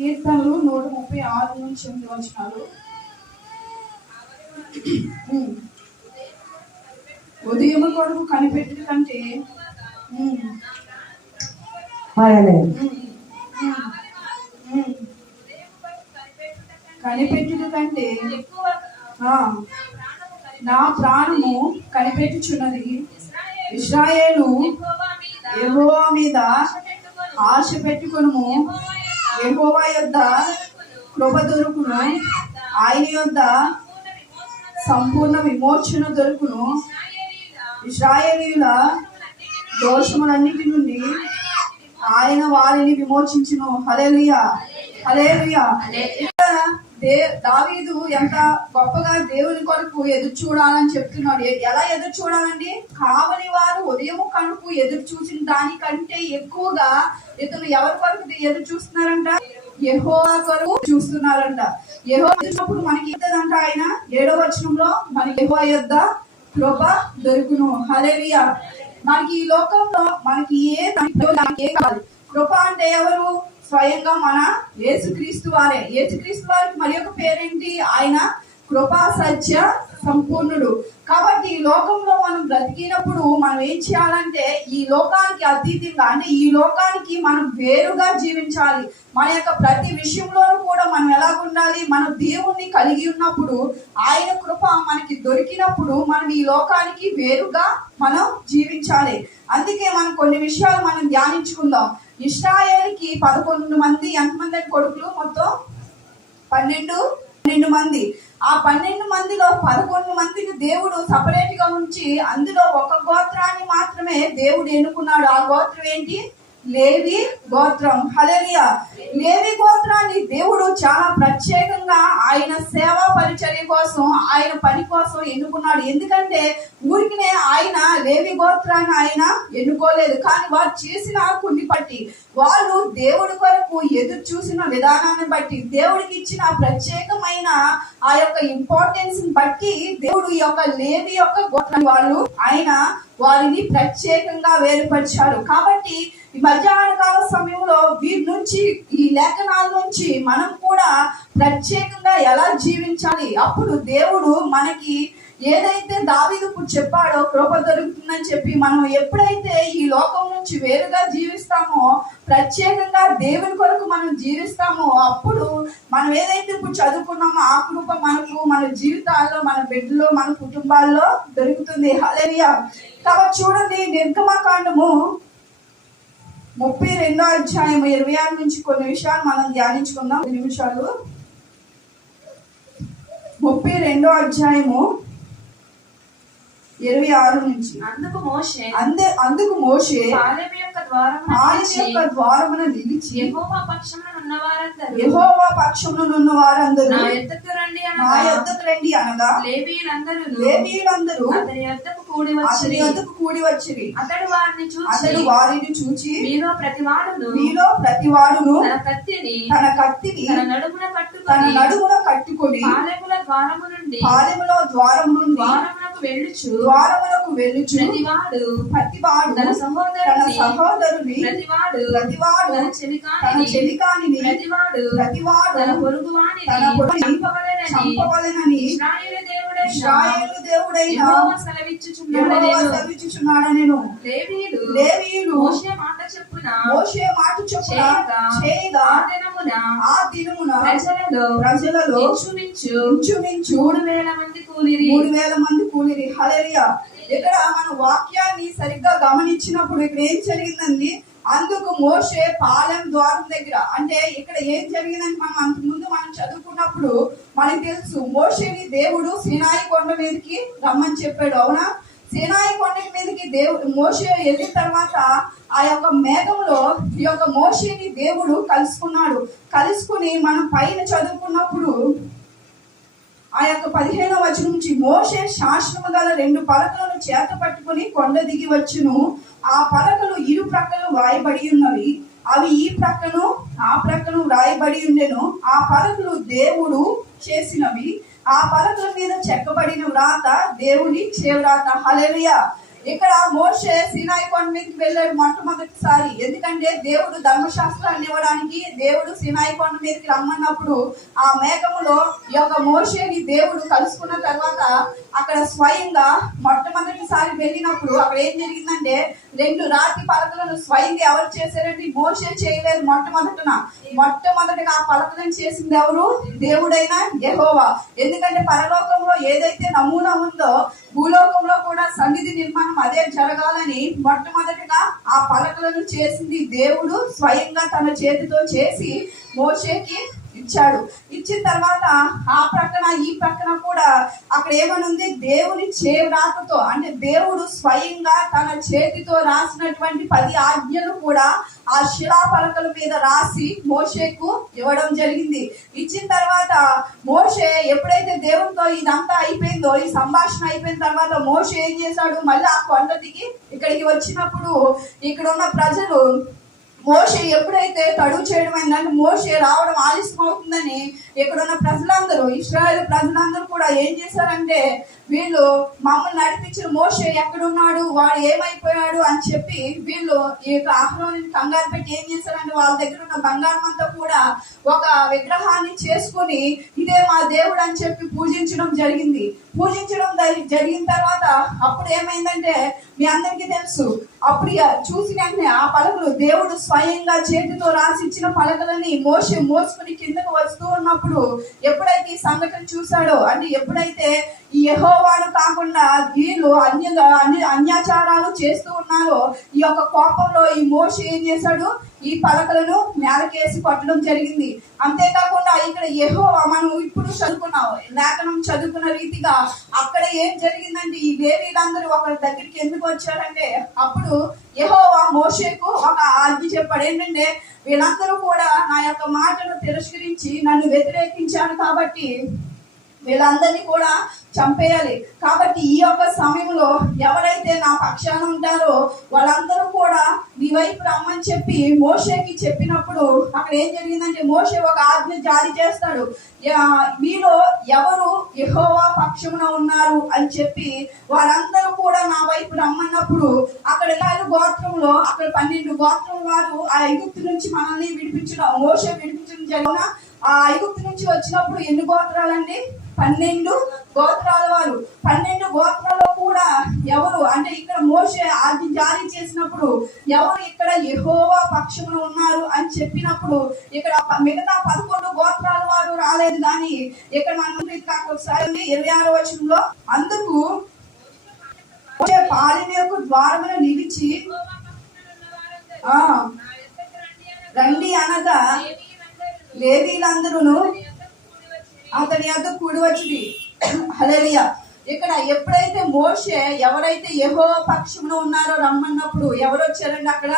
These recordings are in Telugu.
కీర్తనలు నూట ముప్పై ఆరు నుంచి ఎనిమిది ఉమ్. ఉదయం కొరకు కనిపెట్టిన కంటే. కనిపెట్టుట కంటే నా ప్రాణము కనిపెట్టుచున్నది. ఇస్రాయేలు యెహోవా మీద ఆశ పెట్టుకొనుము. యెహోవా యొద్ద కృప దొరుకును. ఆయన యొద్ద సంపూర్ణ విమోచన దొరుకును. ఇస్రాయేలీల దోషములన్నిటి నుండి ఆయన వారిని విమోచించును. హల్లెలూయా. హల్లెలూయా. దే దావీదు ఎంత గొప్పగా దేవుని కొరకు ఎదురు చూడాలని చెప్తున్నాడు ఎలా ఎదురు చూడాలండి కావలి వారు ఉదయం కనుకు ఎదురు చూసిన దానికంటే ఎక్కువగా ఇతను ఎవరి కొరకు ఎదురు చూస్తున్నారంట ఎహో కొరకు చూస్తున్నారంట ఎహో చూసినప్పుడు మనకి ఇద్దదంట ఆయన ఏడో వచనంలో మనకి ఎహో యొద్ద కృప దొరుకును హల్లెలూయా మనకి ఈ లోకంలో మనకి ఏ ఏ కాదు కృప అంటే ఎవరు స్వయంగా మన యేసుక్రీస్తు వారే. యేసుక్రీస్తు వారికి మరి ఒక పేరేంటి? ఆయన కృపా సత్య సంపూర్ణుడు. కాబట్టి ఈ లోకంలో మనం బ్రతికినప్పుడు మనం ఏం చేయాలంటే ఈ లోకానికి అతీతంగా అంటే ఈ లోకానికి మనం వేరుగా జీవించాలి. మన యొక్క ప్రతి విషయంలోనూ కూడా మనం ఎలా ఉండాలి మన దేవుణ్ణి కలిగి ఉన్నప్పుడు ఆయన కృప మనకి దొరికినప్పుడు మనం ఈ లోకానికి వేరుగా మనం జీవించాలి. అందుకే మనం కొన్ని విషయాలు మనం ధ్యానించుకుందాం. ఇస్రాయేల్కి పదకొండు మంది ఎంతమంది కొడుకులు? మొత్తం పన్నెండు పన్నెండు మంది. ఆ పన్నెండు మందిలో పదకొండు మందిని దేవుడు సపరేట్గా ఉంచి అందులో ఒక గోత్రాన్ని మాత్రమే దేవుడు ఎన్నుకున్నాడు. ఆ గోత్రం ఏంటి? లేవి గోత్రం. హలలియా లేవి గోత్రాన్ని దేవుడు చాలా ప్రత్యేకంగా ఆయన సేవా పరిచర్య కోసం ఆయన పని కోసం ఎన్నుకున్నాడు. ఎందుకంటే ఊరికినే ఆయన లేవి గోత్రాన్ని ఆయన ఎన్నుకోలేదు. కానీ వారు చేసిన కొన్ని బట్టి వాళ్ళు దేవుడి కొరకు ఎదురు చూసిన విధానాన్ని బట్టి దేవుడికి ఇచ్చిన ప్రత్యేకమైన ఆ యొక్క ఇంపార్టెన్స్ బట్టి దేవుడు యొక్క లేవి యొక్క గోత్రం వాళ్ళు ఆయన వారిని ప్రత్యేకంగా వేరుపరిచారు. కాబట్టి ఈ మధ్యాహ్న కాల సమయంలో వీరి నుంచి ఈ లేఖనాల నుంచి మనం కూడా ప్రత్యేకంగా ఎలా జీవించాలి? అప్పుడు దేవుడు మనకి ఏదైతే దావీదు ఇప్పుడు చెప్పాడో కృప దొరుకుతుందని చెప్పి మనం ఎప్పుడైతే ఈ లోకం నుంచి వేరుగా జీవిస్తామో ప్రత్యేకంగా దేవుని కొరకు మనం జీవిస్తామో అప్పుడు మనం ఏదైతే ఇప్పుడు చదువుకున్నామో ఆ కృప మనకు మన జీవితాల్లో మన బిడ్డలో మన కుటుంబాల్లో దొరుకుతుంది. హలేరియా కాబట్టి చూడండి నిర్గమకాండము ముప్పై రెండో అధ్యాయం ఇరవై ఆరు నుంచి కొన్ని విషయాలు మనం ధ్యానించుకుందాం. కొన్ని నిమిషాలు. ముప్పై రెండో అధ్యాయము ఇరవై ఆరు నుంచి. అందుకు మోషే అందే అందుకు మోషే నిలిచి, యొక్క ద్వారమున నిలిచి యెహోవా పక్షమున ఉన్న వారందరూ యెహోవా పక్షమున ఉన్న వారందరూ నా యొద్దకు రండి నా అనగా యొద్దకు రండి అనగా లేవీయులందరూ లేవీయులందరూ అతని యొద్దకు కూడి అతని వచ్చి యొద్దకు కూడి వచ్చిరి. అతడు వారిని చూసి అతడు వారిని చూచి మీలో ప్రతివాడును మీలో ప్రతివాడును తన కత్తిని తన కత్తిని తన నడుమున తన కట్టుకొని నడుమున కట్టుకొని పాలెముల ద్వారము నుండి పాలెములో ద్వారం నుండి ద్వారమునకు వెళ్ళుచు. ద్వారమునకు వెళ్ళుచు. ప్రతివాడు ప్రతివాడు తన తన సహోదరుని సహోదరుని ప్రతివాడు ప్రతివాడు తన తన చెలికానిని చెలికానిని ప్రతివాడు ప్రతివాడు తన పొరుగువానిని తన పొరుగుని చంపవలెనని చంపవలెనని ఇశ్రాయేలు దేవుడైన ఇశ్రాయేలు దేవుడైన యెహోవా సెలవిచ్చుచున్నాడు యెహోవా నేను. సెలవిచ్చుచున్నాడు నేను లేవీయులు లేవీయులు మోషే మాట చెప్పున మోషే మాట చొప్పున చేయగా దినమున ఆ దినమున ప్రజలలో ప్రజలలో ఇంచుమించు ఇంచుమించు మూడు వేల మంది కూలిరి. మూడు వేల మంది కూలిరి. హలేరియా ఇక్కడ మన వాక్యాన్ని సరిగ్గా గమనించినప్పుడు ఇక్కడ ఏం జరిగిందండి? అందుకు మోషే పాలెం ద్వారం దగ్గర అంటే ఇక్కడ ఏం జరిగిందని మనం అంతకుముందు ముందు మనం చదువుకున్నప్పుడు మనకి తెలుసు మోసేని దేవుడు సినాయి కొండ మీదకి రమ్మని చెప్పాడు అవునా? సినాయి కొండ మీదకి దేవుడు మోషే వెళ్ళిన తర్వాత ఆ యొక్క మేఘంలో ఈ యొక్క మోసేని దేవుడు కలుసుకున్నాడు. కలుసుకుని మనం పైన చదువుకున్నప్పుడు ఆ యొక్క పదిహేను వచనం నుంచి మోషే శాశ్వత గల రెండు పలకలను చేత పట్టుకుని కొండ దిగి వచ్చును. ఆ పలకలు ఇరు ప్రక్కలు వ్రాయబడి ఉన్నవి. అవి ఈ ప్రక్కను ఆ ప్రక్కను వ్రాయబడి ఉండెను. ఆ పలకలు దేవుడు చేసినవి. ఆ పలకల మీద చెక్కబడిన వ్రాత దేవుని చేవ్రాత. హలెలుయా ఇక్కడ మోషే సినాయి కొండ మీదకి వెళ్ళాడు మొట్టమొదటిసారి. ఎందుకంటే దేవుడు ధర్మశాస్త్రాన్ని ఇవ్వడానికి దేవుడు సినాయి కొండ మీదకి రమ్మన్నప్పుడు ఆ మేఘములో ఈ యొక్క మోషేని దేవుడు కలుసుకున్న తర్వాత అక్కడ స్వయంగా మొట్టమొదటిసారి వెళ్ళినప్పుడు అక్కడ ఏం జరిగిందంటే రెండు రాతి పలకలను స్వయంగా ఎవరు చేశారంటే మోసే చేయలేదు మొట్టమొదటన. మొట్టమొదటిగా ఆ పలకలను చేసింది ఎవరు? దేవుడైన యహోవా. ఎందుకంటే పరలోకంలో ఏదైతే నమూనా ఉందో భూలోకంలో కూడా సన్నిధి నిర్మాణం అదే జరగాలని మొట్టమొదటిగా ఆ పలకలను చేసింది దేవుడు స్వయంగా తన చేతితో చేసి మోషేకి ఇచ్చాడు. ఇచ్చిన తర్వాత ఆ ప్రక్కన ఈ ప్రక్కన కూడా అక్కడ ఏమనుంది? దేవుని చేవ్రాతతో అంటే దేవుడు స్వయంగా తన చేతితో రాసినటువంటి పది ఆజ్ఞలు కూడా ఆ శిలాపలకల మీద రాసి మోషేకు ఇవ్వడం జరిగింది. ఇచ్చిన తర్వాత మోషే ఎప్పుడైతే దేవునితో ఇదంతా అయిపోయిందో ఈ సంభాషణ అయిపోయిన తర్వాత మోషే ఏం చేశాడు? మళ్ళీ ఆ కొండ దిగి ఇక్కడికి వచ్చినప్పుడు ఇక్కడ ఉన్న ప్రజలు మోషే ఎప్పుడైతే తడువు చేయడం అయిందంటే మోషే రావడం ఆలస్యం అవుతుందని ఇక్కడున్న ప్రజలందరూ ఇస్రాయల్ ప్రజలందరూ కూడా ఏం చేశారంటే వీళ్ళు మమ్మల్ని నడిపించిన మోషే ఎక్కడున్నాడు వాడు ఏమైపోయాడు అని చెప్పి వీళ్ళు ఈ యొక్క ఆహ్వానాన్ని కంగారు పెట్టి ఏం చేశారంటే వాళ్ళ దగ్గర ఉన్న బంగారం అంతా కూడా ఒక విగ్రహాన్ని చేసుకుని ఇదే మా దేవుడు అని చెప్పి పూజించడం జరిగింది. పూజించడం జరిగిన తర్వాత అప్పుడు ఏమైందంటే మీ అందరికీ తెలుసు అప్పుడు చూసిన చూసి వెంటనే ఆ పలకలు దేవుడు స్వయంగా చేతితో రాసి ఇచ్చిన పలకలని మోసి మోసుకుని కిందకు వస్తూ ఉన్నప్పుడు ఎప్పుడైతే ఈ సంఘటన చూశాడో అంటే ఎప్పుడైతే ఈ యహోవాడు కాకుండా వీళ్ళు అన్య అన్ని అన్యాచారాలు చేస్తూ ఉన్నారో ఈ యొక్క కోపంలో ఈ మోషి ఏం చేశాడు? ఈ పలకలను నేలకేసి కొట్టడం జరిగింది. అంతేకాకుండా ఇక్కడ ఏహో మనం ఇప్పుడు చదువుకున్నాం. లేఖనం చదువుకున్న రీతిగా అక్కడ ఏం జరిగిందంటే ఈ దేవీలందరూ ఒకరి దగ్గరికి ఎందుకు వచ్చారంటే అప్పుడు ఏహో మోషేకు ఒక ఆజ్ఞ చెప్పాడు. ఏంటంటే వీళ్ళందరూ కూడా నా యొక్క మాటను తిరస్కరించి నన్ను వ్యతిరేకించాను కాబట్టి వీళ్ళందరినీ కూడా చంపేయాలి. కాబట్టి ఈ యొక్క సమయంలో ఎవరైతే నా పక్షాన ఉంటారో వాళ్ళందరూ కూడా నీ వైపు రమ్మని చెప్పి మోషేకి చెప్పినప్పుడు అక్కడ ఏం జరిగిందంటే మోషే ఒక ఆజ్ఞ జారీ చేస్తాడు. మీలో ఎవరు యహోవా పక్షమున ఉన్నారు అని చెప్పి వారందరూ కూడా నా వైపు రమ్మన్నప్పుడు అక్కడ ఇలాగ గోత్రంలో అక్కడ పన్నెండు గోత్రం వారు ఆ ఐగుప్తు నుంచి మనల్ని విడిపించడం మోషే విడిపించడం జరిగిన ఆ ఐగుప్తు నుంచి వచ్చినప్పుడు ఎన్ని గోత్రాలండి? పన్నెండు గోత్రాల వారు. పన్నెండు గోత్రాల్లో కూడా ఎవరు? అంటే ఇక్కడ మోషే ఆది జారీ చేసినప్పుడు ఎవరు ఇక్కడ ఎహోవా పక్షములు ఉన్నారు అని చెప్పినప్పుడు ఇక్కడ మిగతా పదకొండు గోత్రాల వారు రాలేదు. కానీ ఇక్కడ మనం ఒకసారి ఇరవై ఆరో వచనంలో అందుకు పాలిన యొక్క ద్వారమును నిలిచి ఆ రండి అనగా లేవీలందరూ అతని యొద్ద కూడి వచ్చింది హల్లెలూయా. ఇక్కడ ఎప్పుడైతే మోషే ఎవరైతే యెహో పక్షంలో ఉన్నారో రమ్మన్నప్పుడు ఎవరు వచ్చారండి అక్కడ?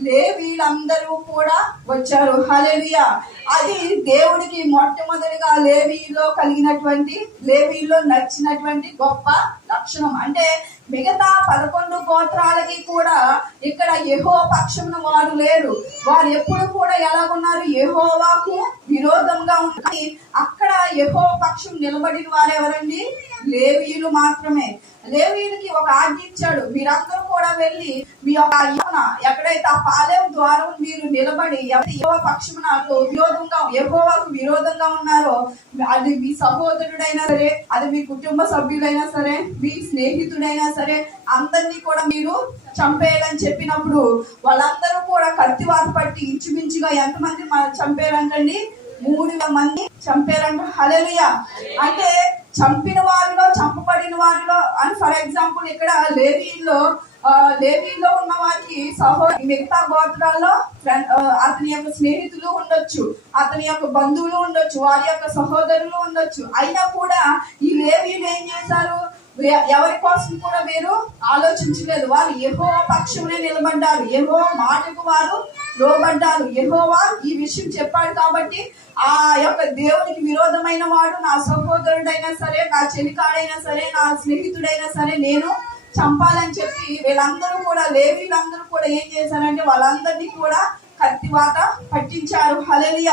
లేవీలందరూ కూడా వచ్చారు. హల్లెలూయా. అది దేవుడికి మొట్టమొదటిగా లేవీలో కలిగినటువంటి లేవీలో నచ్చినటువంటి గొప్ప లక్షణం. అంటే మిగతా పదకొండు గోత్రాలకి కూడా ఇక్కడ యహో పక్షమున వారు లేరు. వారు ఎప్పుడు కూడా ఎలాగున్నారు? యహోవాకు విరోధంగా ఉంటుంది అక్కడ యహో పక్షం నిలబడిన వారు ఎవరండి లేవీయులు మాత్రమే. లేవీయులకి ఒక ఆజ్ఞ ఇచ్చాడు. మీరందరూ కూడా వెళ్ళి మీ యొక్క యోన ఎక్కడైతే ఆ పాలెం ద్వారం మీరు నిలబడి ఎవరి యెహోవా పక్షము నాకు విరోధంగా యెహోవాకు విరోధంగా ఉన్నారో అది మీ సహోదరుడైనా సరే అది మీ కుటుంబ సభ్యులైనా సరే మీ స్నేహితుడైనా సరే అందరినీ కూడా మీరు చంపేయాలని చెప్పినప్పుడు వాళ్ళందరూ కూడా కత్తివాత పట్టి ఇంచుమించుగా ఎంతమంది మన చంపేయాలంటండి మూడు మంది చంపేయాలంట హల్లెలూయా. అంటే చంపిన వారిలో చంపబడిన వారిలో అని ఫర్ ఎగ్జాంపుల్ ఇక్కడ లేవీలో ఆ, లేవీలో ఉన్న వారికి సహో మిగతా గోత్రాల్లో ఫ్రెండ్- అతని యొక్క స్నేహితులు ఉండొచ్చు అతని యొక్క బంధువులు ఉండొచ్చు వారి యొక్క సహోదరులు ఉండొచ్చు. అయినా కూడా ఈ లేవీలు ఏం చేశారు? ఎవరి కోసం కూడా మీరు ఆలోచించలేదు. వారు ఎహో పక్షమునే నిలబడ్డారు. ఎహో మాటకు వారు లోబడ్డారు. యెహోవా ఈ విషయం చెప్పాడు కాబట్టి ఆ యొక్క దేవునికి విరోధమైన వాడు నా సహోదరుడైనా సరే నా చెలికాడైనా సరే నా స్నేహితుడైనా సరే నేను చంపాలని చెప్పి వీళ్ళందరూ కూడా లేవీలందరూ కూడా ఏం చేశారంటే వాళ్ళందరినీ కూడా కత్తివాత పట్టించారు. హలలియ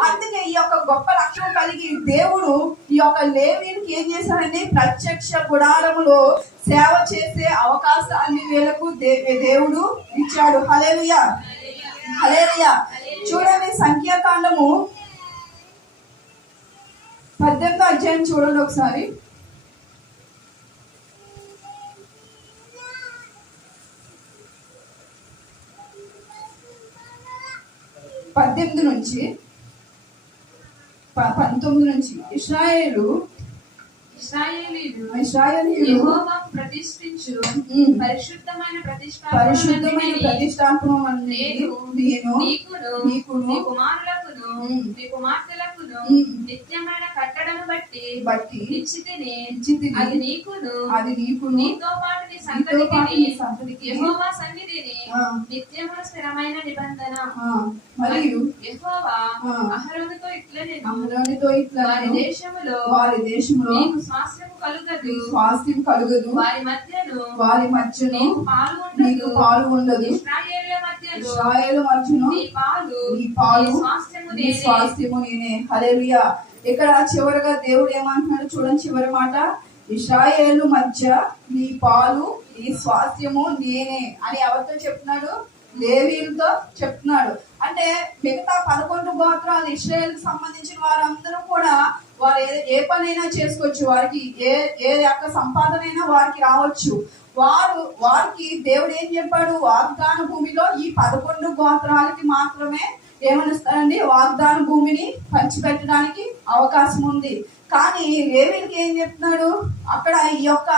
అందుకే ఈ యొక్క గొప్ప లక్షణం కలిగి దేవుడు ఈ యొక్క లేవీనికి ఏం చేశాడంటే ప్రత్యక్ష గుడారములో సేవ చేసే అవకాశాన్ని వీళ్ళకు దే- దేవుడు ఇచ్చాడు. హలేలియ హలేలియ చూడండి సంఖ్యాకాండము పద్దెనిమిది అధ్యాయం చూడండి ఒకసారి. పద్దెనిమిది నుంచి పంతొమ్మిది నుంచి ఇస్రాయేలు ప్రతిష్ఠించు. పరిశుద్ధమైన పరిశుద్ధమైన ప్రతిష్టాపన నేను నీకును నీ కుమారులకును. నీ. నిత్యమైన కట్టడను బట్టి బట్టి ఇచ్చితిని ఇచ్చితిని. అది నీకును అది నీకును నీతో పాటు నీ సంతతికి సంతతికి యెహోవా సన్నిధిని. నిత్యము స్థిరమైన నిబంధన. మరియు యెహోవా. అహరోనుతో ఇట్లా నేను అహరోనితో ఇట్లా వారి దేశములో వారి దేశంలో నీకు స్వాస్థ్యము కలుగదు. స్వాస్థ్యం కలుగదు. వారి మధ్యను వారి మధ్యను నీకు పాలు నీకు ఉండదు పాలు ఉండదు. ఇశ్రాయేళ్ళ మధ్యలో ఇస్రాయేలు మధ్యను నీ పాలు నీ స్వాస్థ్యము నేనే. ఇక్కడ చివరగా దేవుడు ఏమంటున్నాడు చూడండి చివరి మాట. ఇస్రాయేలు మధ్య నీ పాలు నీ స్వాస్థ్యము నేనే అని ఎవరితో చెప్తున్నాడు? లేవీలతో చెప్తున్నాడు. అంటే మిగతా పదకొండు గోత్రాలు ఇస్రాయేల్ సంబంధించిన వారందరూ కూడా వారు ఏ ఏ పనైనా చేసుకోవచ్చు. వారికి ఏ ఏ యొక్క సంపాదనైనా వారికి రావచ్చు. వారు వారికి దేవుడు ఏం చెప్పాడు? వాగ్దాన భూమిలో ఈ పదకొండు గోత్రాలకి మాత్రమే ఏమనిస్తారండి? వాగ్దాన భూమిని పంచిపెట్టడానికి అవకాశం ఉంది. కానీ లేవీలకి ఏం చెప్తున్నాడు? అక్కడ ఈ యొక్క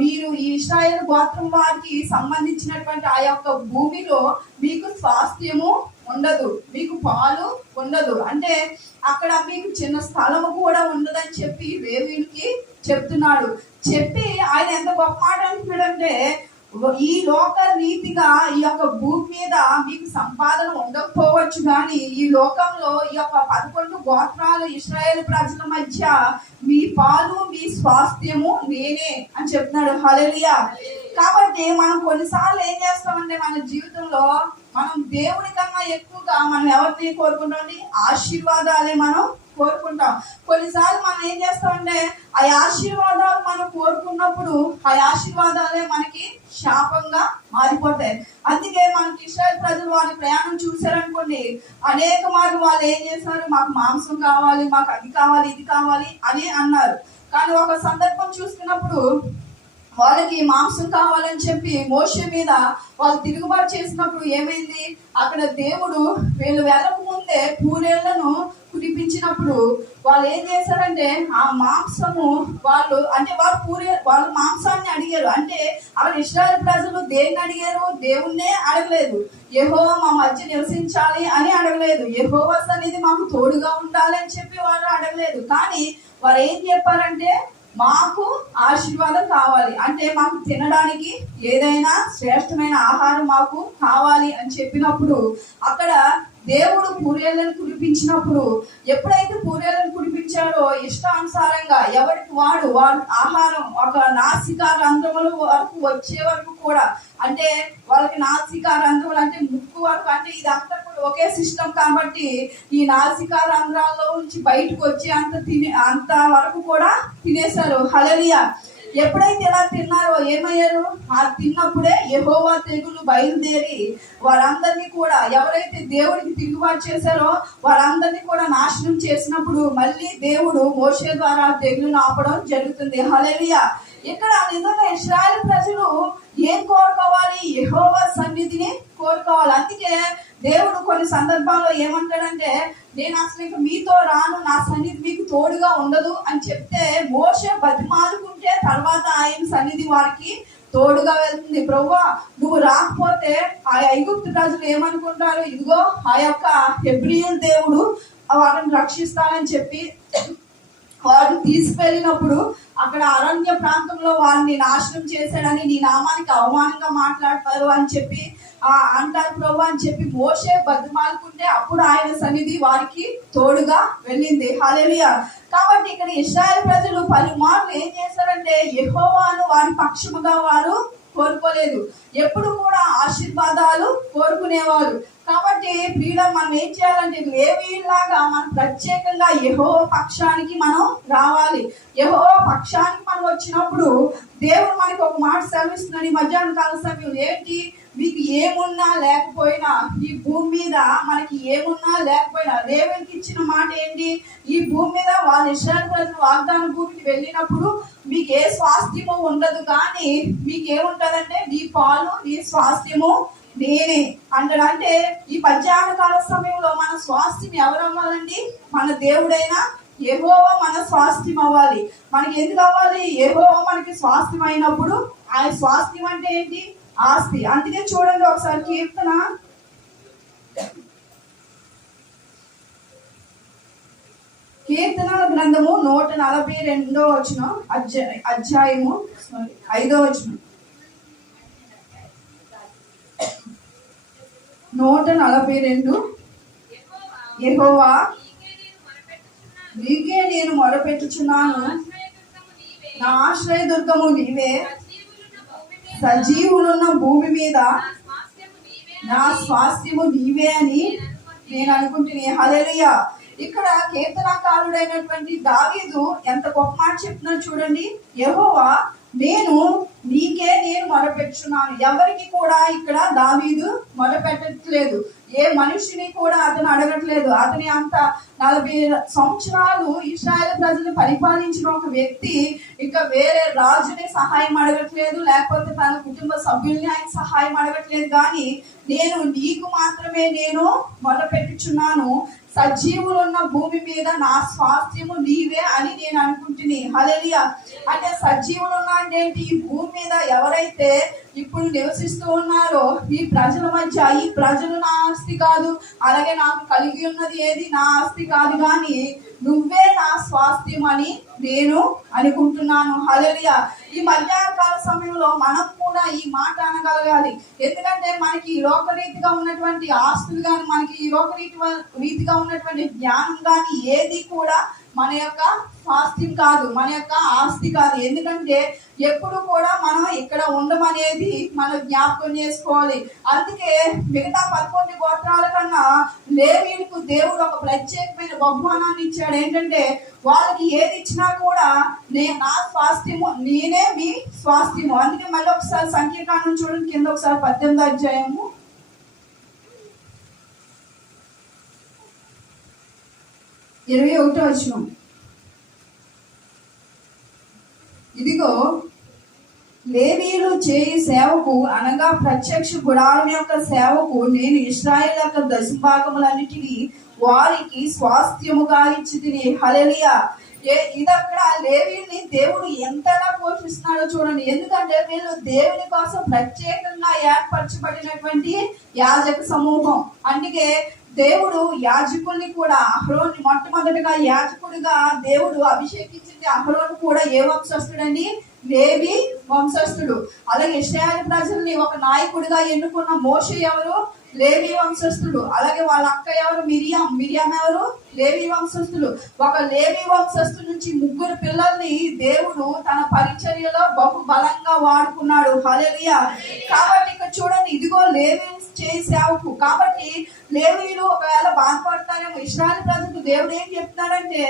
మీరు ఈ ఇస్రాయేల్ గోత్రం వారికి సంబంధించినటువంటి ఆ యొక్క భూమిలో మీకు స్వాస్థ్యము ఉండదు మీకు పాలు ఉండదు. అంటే అక్కడ మీకు చిన్న స్థలము కూడా ఉండదని చెప్పి లేవీలకి చెప్తున్నాడు. చెప్పి ఆయన ఎంత గొప్ప మాట అంటున్నాడంటే ఈ లోక నీతిగా ఈ యొక్క భూమి మీద మీకు సంపాదన ఉండకపోవచ్చు కానీ ఈ లోకంలో ఈ యొక్క పదకొండు గోత్రాలు ఇస్రాయేల్ ప్రజల మధ్య మీ పాలు మీ స్వాస్థ్యము నేనే అని చెప్తున్నాడు. హలలియా కాబట్టి మనం కొన్నిసార్లు ఏం చేస్తామంటే మన జీవితంలో మనం దేవుడి కన్నా ఎక్కువగా మనం ఎవరిని కోరుకుంటామండి ఆశీర్వాదాలే మనం కోరుకుంటాం. కొన్నిసార్లు మనం ఏం చేస్తామంటే ఆ ఆశీర్వాదాలు మనం కోరుకున్నప్పుడు ఆ ఆశీర్వాదాలే మనకి శాపంగా మారిపోతాయి. అందుకే మనకి ఇస్రాయల్ ప్రజలు వారి ప్రయాణం చూశారనుకోండి అనేక మార్లు వాళ్ళు ఏం చేశారు మాకు మాంసం కావాలి మాకు అది కావాలి ఇది కావాలి అని అన్నారు. కానీ ఒక సందర్భం చూసుకున్నప్పుడు వాళ్ళకి మాంసం కావాలని చెప్పి మోషే మీద వాళ్ళు తిరుగుబాటు చేసినప్పుడు ఏమైంది? అక్కడ దేవుడు వీళ్ళు వెళ్ళక ముందే పూరేళ్ళను కురిపించినప్పుడు వాళ్ళు ఏం చేశారంటే ఆ మాంసము వాళ్ళు అంటే వాళ్ళు పూరి వాళ్ళు మాంసాన్ని అడిగారు. అంటే అక్కడ ఇస్రాయల్ ప్రజలు దేన్ని అడిగారు? దేవుణ్ణే అడగలేదు. యెహోవా మా మధ్య నివసించాలి అని అడగలేదు. యెహోవా అనేది మాకు తోడుగా ఉండాలి అని చెప్పి వాళ్ళు అడగలేదు. కానీ వారు ఏం చెప్పారంటే మాకు ఆశీర్వాదం కావాలి. అంటే మాకు తినడానికి ఏదైనా శ్రేష్టమైన ఆహారం మాకు కావాలి అని చెప్పినప్పుడు అక్కడ దేవుడు పూరేళ్ళను కురిపించినప్పుడు ఎప్పుడైతే పూరేళ్ళను కురిపించాడో ఇష్టానుసారంగా ఎవరికి వాడు వారు ఆహారం ఒక నాసిక రంధ్రముల వరకు వచ్చే వరకు కూడా అంటే వాళ్ళకి నాసిక రంధ్రములు అంటే ముక్కు వరకు అంటే ఇదంతా కూడా ఒకే సిస్టమ్ కాబట్టి ఈ నాసిక రంధ్రాల్లో నుంచి బయటకు వచ్చి అంత తినే అంత వరకు కూడా తినేశారు. హలలియా ఎప్పుడైతే ఇలా తిన్నారో ఏమయ్యారు? ఆ తిన్నప్పుడే యహోవా తెగులు బయలుదేరి వారందరినీ కూడా ఎవరైతే దేవుడికి తిరుగుబాటు చేశారో వారందరినీ కూడా నాశనం చేసినప్పుడు మళ్ళీ దేవుడు మోషే ద్వారా తెగులు ఆపడం జరుగుతుంది. హలలియా ఇక్కడ నిజంగా ఇస్రాయల్ ప్రజలు ఏం కోరుకోవాలి? యెహోవా సన్నిధిని కోరుకోవాలి. అందుకే దేవుడు కొన్ని సందర్భాల్లో ఏమంటాడంటే నేను అసలు ఇంక మీతో రాను నా సన్నిధి మీకు తోడుగా ఉండదు అని చెప్తే మోస బతిమాలుకుంటే తర్వాత ఆయన సన్నిధి వారికి తోడుగా వెళ్తుంది. ప్రభువా నువ్వు రాకపోతే ఆ ఐగుప్తు ప్రజలు ఏమనుకుంటారు? ఇదిగో ఆ యొక్క హెబ్రియల్ దేవుడు వారిని రక్షిస్తానని చెప్పి వాడు తీసుకెళ్ళినప్పుడు అక్కడ అరణ్య ప్రాంతంలో వారిని నాశనం చేశాడని నీ నామానికి అవమానంగా మాట్లాడతారు అని చెప్పి ఆ అంటారు ప్రభు అని చెప్పి మోసే బతిమాలుకుంటే అప్పుడు ఆయన సన్నిధి వారికి తోడుగా వెళ్ళింది. హాలేలియా కాబట్టి ఇక్కడ ఇస్రాయల్ ప్రజలు పలుమార్లు ఏం చేశారంటే యెహోవాను వారి పక్షముగా వారు కోరుకోలేదు. ఎప్పుడు కూడా ఆశీర్వాదాలు కోరుకునేవారు. కాబట్టి ప్రియుల మనం ఏం చేయాలంటే లేవీలాగా మనం ప్రత్యేకంగా యహో పక్షానికి మనం రావాలి. యహో పక్షానికి మనం వచ్చినప్పుడు దేవుడు మనకి ఒక మాట సెలవిస్తున్నాడు ఈ మధ్యాహ్నం కాల సమయం ఏంటి? మీకు ఏమున్నా లేకపోయినా ఈ భూమి మీద మనకి ఏమున్నా లేకపోయినా దేవునికి ఇచ్చిన మాట ఏంటి? ఈ భూమి మీద వాళ్ళ ఇష్టాల ప్రజలు వాగ్దాన భూమికి వెళ్ళినప్పుడు మీకు ఏ స్వాస్థ్యము ఉండదు కానీ మీకు ఏముంటదంటే నీ పాలు నీ స్వాస్థ్యము నేనే అంటాడు. అంటే ఈ మధ్యాహ్న కాల సమయంలో మన స్వాస్థ్యం ఎవరు అవ్వాలండి మన దేవుడైనా ఏహోవ మన స్వాస్థ్యం అవ్వాలి. మనకి ఎందుకు అవ్వాలి? ఏహోవ మనకి స్వాస్థ్యం అయినప్పుడు ఆయన స్వాస్థ్యం అంటే ఏంటి? ఆస్తి. అందుకే చూడండి ఒకసారి కీర్తన. కీర్తనల గ్రంథము నూట నలభై రెండో వచ్చిన అధ్యాయము ఐదో వచనం. నూట నలభై రెండు. ఎహోవా నీకే నేను మొరపెట్టుచున్నాను. నా ఆశ్రయదుర్గము నీవే. సజీవులున్న భూమి మీద నా స్వాస్థ్యము నీవే అని నేను అనుకుంటుని హల్లెలూయా. ఇక్కడ కీర్తనకారుడైనటువంటి దావీదు ఎంత గొప్ప మాట చెప్తున్నాడు చూడండి. ఎహోవా నేను నీకే నేను మొరపెట్టున్నాను ఎవరికి కూడా ఇక్కడ దావీదు మొరపెట్టట్లేదు. ఏ మనిషిని కూడా అతను అడగట్లేదు. అతని అంత నలభై సంవత్సరాలు ఇస్రాయల్ ప్రజలు పరిపాలించిన ఒక వ్యక్తి ఇంకా వేరే రాజుని సహాయం అడగట్లేదు లేకపోతే తన కుటుంబ సభ్యుల్ని ఆయన సహాయం అడగట్లేదు. కానీ నేను నీకు మాత్రమే నేను మొదలుపెట్టుచున్నాను సజీవులు ఉన్న భూమి మీద నా స్వాస్థ్యము నీవే అని నేను అనుకుంటుని. హలెలియా అంటే సజీవులు ఉన్న అంటే ఏంటి ఈ భూమి మీద ఎవరైతే ఇప్పుడు నివసిస్తూ ఉన్నారో ఈ ప్రజల మధ్య ఈ ప్రజలు నా ఆస్తి కాదు. అలాగే నాకు కలిగి ఉన్నది ఏది? నా ఆస్తి కాదు కానీ నువ్వే నా స్వాస్థ్యం అని నేను అనుకుంటున్నాను. హలలియ ఈ మధ్యాహ్న కాల సమయంలో మనం కూడా ఈ మాట అనగలగాలి. ఎందుకంటే మనకి ఈ లోకరీతిగా ఉన్నటువంటి ఆస్తులు కానీ మనకి ఈ లోకరీతి రీతిగా ఉన్నటువంటి జ్ఞానం కానీ ఏది కూడా మన యొక్క స్వాస్థ్యం కాదు మన యొక్క ఆస్తి కాదు. ఎందుకంటే ఎప్పుడు కూడా మనం ఇక్కడ ఉండమనేది మనం జ్ఞాపకం చేసుకోవాలి. అందుకే మిగతా పదకొండు గోత్రాల కన్నా లేవీలకు దేవుడు ఒక ప్రత్యేకమైన బహుమానాన్ని ఇచ్చాడు. ఏంటంటే వాళ్ళకి ఏది ఇచ్చినా కూడా నేను నా స్వాస్థ్యము నేనే మీ స్వాస్థ్యము. అందుకే మళ్ళీ ఒకసారి సంఖ్యాకాండం చూడండి కింద ఒకసారి పద్దెనిమిది అధ్యాయము. ఇరవై ఒకటో వచ్చినాం ఇదిగో లేవీలు చేయి సేవకు అనగా ప్రత్యక్ష గుడారం యొక్క సేవకు నేను ఇస్రాయేల్ యొక్క దశభాగములన్నిటినీ వారికి స్వాస్థ్యముగా ఇచ్చి హలలియా ఇది ఇదక్కడ లేవీని దేవుడు ఎంతగా పోషిస్తున్నాడో చూడండి. ఎందుకంటే వీళ్ళు దేవుని కోసం ప్రత్యేకంగా ఏర్పరచబడినటువంటి యాజక సమూహం. అందుకే దేవుడు యాజకుల్ని కూడా అహరోని మొట్టమొదటిగా యాజకుడిగా దేవుడు అభిషేకించింది అహరోను కూడా ఏ వంశస్థుడని లేవి వంశస్థుడు. అలాగే ఇస్రాయల్ ప్రజల్ని ఒక నాయకుడిగా ఎన్నుకున్న మోష ఎవరు? లేవి వంశస్థుడు. అలాగే వాళ్ళ అక్క ఎవరు? మిరియాం. మిరియాం ఎవరు? లేవి వంశస్థులు ఒక లేవి వంశస్థు నుంచి ముగ్గురు పిల్లల్ని దేవుడు తన పరిచర్యలో బహు బలంగా వాడుకున్నాడు. హలెలియా కాబట్టి ఇక్కడ చూడండి ఇదిగో లేవి చేయి సేవకు కాబట్టి లేవీలు ఒకవేళ బాధపడతారేమో ఇస్రాయల్ ప్రజలకు దేవుడు ఏం చెప్తున్నాడంటే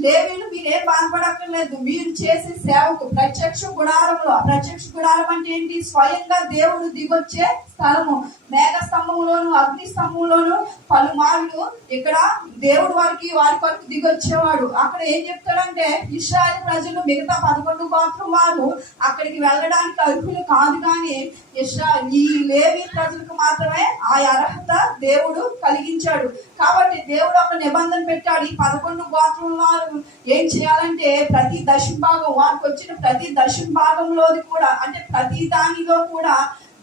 లేవీలు మీరేం బాధపడక్కర్లేదు మీరు చేసే సేవకు ప్రత్యక్ష గుడారంలో ప్రత్యక్ష గుడారం అంటే ఏంటి? స్వయంగా దేవుడు దిగొచ్చే స్థలము. మేఘ స్తంభంలోను అగ్ని స్తంభంలోను పలుమార్లు ఇక్కడ దేవుడు వారికి వారి కొరకు దిగొచ్చేవాడు. అక్కడ ఏం చెప్తాడంటే ఇస్రాయల్ ప్రజలు మిగతా పదకొండు గోత్రం వారు అక్కడికి వెళ్ళడానికి అర్హులు కాదు కానీ ఇస్రా ఈ లేవి ప్రజలకు మాత్రమే ఆ అర్హత దేవుడు కలిగించాడు. కాబట్టి దేవుడు ఒక నిబంధన పెట్టాడు. ఈ పదకొండు గోత్రం వారు ఏం చేయాలంటే ప్రతి దశం భాగం వారికి వచ్చిన ప్రతి దశం భాగంలోది కూడా అంటే ప్రతి దానిలో కూడా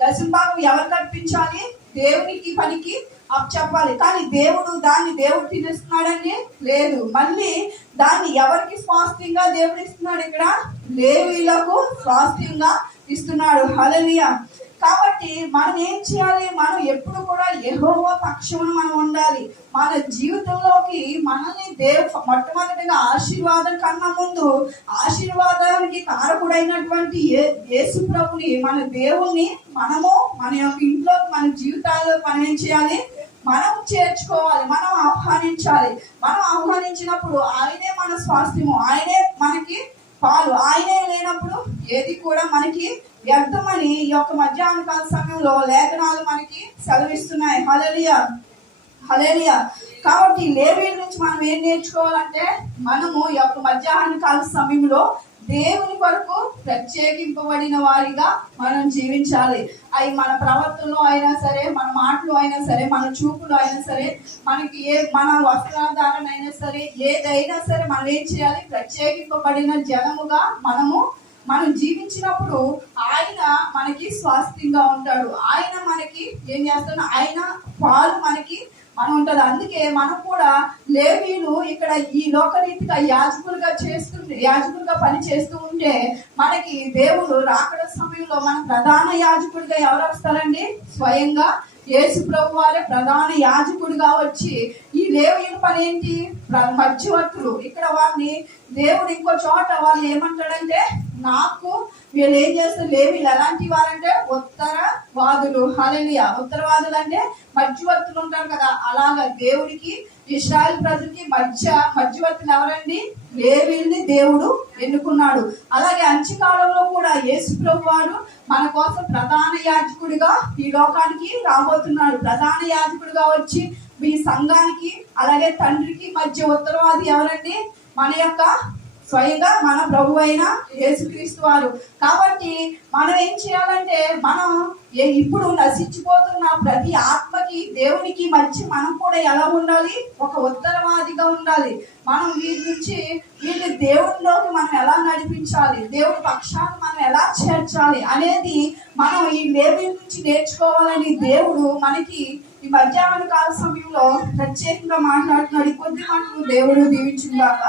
దశం భాగం ఎవరు కనిపించాలి? దేవునికి పనికి అప్ చెప్పాలి. కానీ దేవుడు దాన్ని దేవుడు తినేస్తున్నాడని లేదు. మళ్ళీ దాన్ని ఎవరికి స్వాస్థ్యంగా దేవుడు ఇస్తున్నాడు ఇక్కడ? లేవీలకు స్వాస్థ్యంగా ఇస్తున్నాడు. హలలియా కాబట్టి మనం ఏం చేయాలి? మనం ఎప్పుడు కూడా యెహోవా పక్షమున మనం ఉండాలి. మన జీవితంలోకి మనల్ని దేవ్ మొట్టమొదటిగా ఆశీర్వాదం కన్నా ముందు ఆశీర్వాదానికి కారకుడైనటువంటి ఏ- యేసు ప్రభుని మన దేవుణ్ణి మనము మన యొక్క ఇంట్లో మన జీవితాల్లో మనం ఏం చేయాలి మనం చేర్చుకోవాలి. మనం ఆహ్వానించాలి. మనం ఆహ్వానించినప్పుడు ఆయనే మన స్వాస్థ్యము. ఆయనే మనకి పాలు. ఆయనే లేనప్పుడు ఏది కూడా మనకి వ్యర్థమని ఈ యొక్క మధ్యాహ్న కాల సమయంలో లేఖనాలు మనకి సెలవిస్తున్నాయి. హలలియా హలేలియా కాబట్టి లేవీల నుంచి మనం ఏం నేర్చుకోవాలంటే మనము ఈ యొక్క మధ్యాహ్న కాల సమయంలో దేవుని కొరకు ప్రత్యేకింపబడిన వారిగా మనం జీవించాలి. అవి మన ప్రవర్తనలో అయినా సరే మన మాటలు అయినా సరే మన చూపులు అయినా సరే మనకి ఏ మన వస్త్రాధారణ అయినా సరే ఏదైనా సరే మనం ఏం చేయాలి? ప్రత్యేకింపబడిన జనముగా మనము మనం జీవించినప్పుడు ఆయన మనకి స్వాస్థ్యంగా ఉంటాడు. ఆయన మనకి ఏం చేస్తాడు? ఆయన పాలు మనకి మనం ఉంటుంది. అందుకే మనం కూడా లేవీలు ఇక్కడ ఈ లోకరీతిగా యాజకులుగా చేస్తుంటే యాజకులుగా పని చేస్తూ ఉంటే మనకి దేవుడు రాకడ సమయంలో మన ప్రధాన యాజకుడిగా ఎవరు వస్తారండి? స్వయంగా యేసు ప్రభు వారే ప్రధాన యాజకుడిగా వచ్చి ఈ లేవీల పని ఏంటి? మధ్యవర్తులు. ఇక్కడ వాళ్ళని దేవుడు ఇంకో చోట వాళ్ళు ఏమంటాడంటే నాకు వీళ్ళు ఏం చేస్తారు? లేవీలు ఎలాంటి వారంటే ఉత్తరవాదులు. హలలియ ఉత్తరవాదులు అంటే మధ్యవర్తులు ఉంటారు కదా. అలాగా దేవుడికి ఇస్రాయల్ ప్రజలకి మధ్య మధ్యవర్తులు ఎవరండి? లేవీల్ని దేవుడు ఎన్నుకున్నాడు. అలాగే అంత్యకాలంలో కూడా యేసు ప్రభు వారు మన కోసం ప్రధాన యాజకుడిగా ఈ లోకానికి రాబోతున్నాడు ప్రధాన యాజకుడిగా వచ్చి మీ సంఘానికి అలాగే తండ్రికి మధ్య ఉత్తరవాది ఎవరండి? మన యొక్క స్వయంగా మన ప్రభు అయిన యేసుక్రీస్తు వారు. కాబట్టి మనం ఏం చేయాలంటే మనం ఏ- ఇప్పుడు నశించిపోతున్న ప్రతి ఆత్మకి దేవునికి మంచి మనం కూడా ఎలా ఉండాలి? ఒక ఉత్తరవాదిగా ఉండాలి. మనం వీటి నుంచి వీటి దేవుడిలోకి మనం ఎలా నడిపించాలి? దేవుడి పక్షాన్ని మనం ఎలా చేర్చాలి అనేది మనం ఈ లేవీ నుంచి నేర్చుకోవాలని దేవుడు మనకి ఈ మధ్యాహ్న కాల సమయంలో ప్రత్యేకంగా మాట్లాడుతున్నాడు. కొద్ది మాటలు దేవుడు దీవించిందాక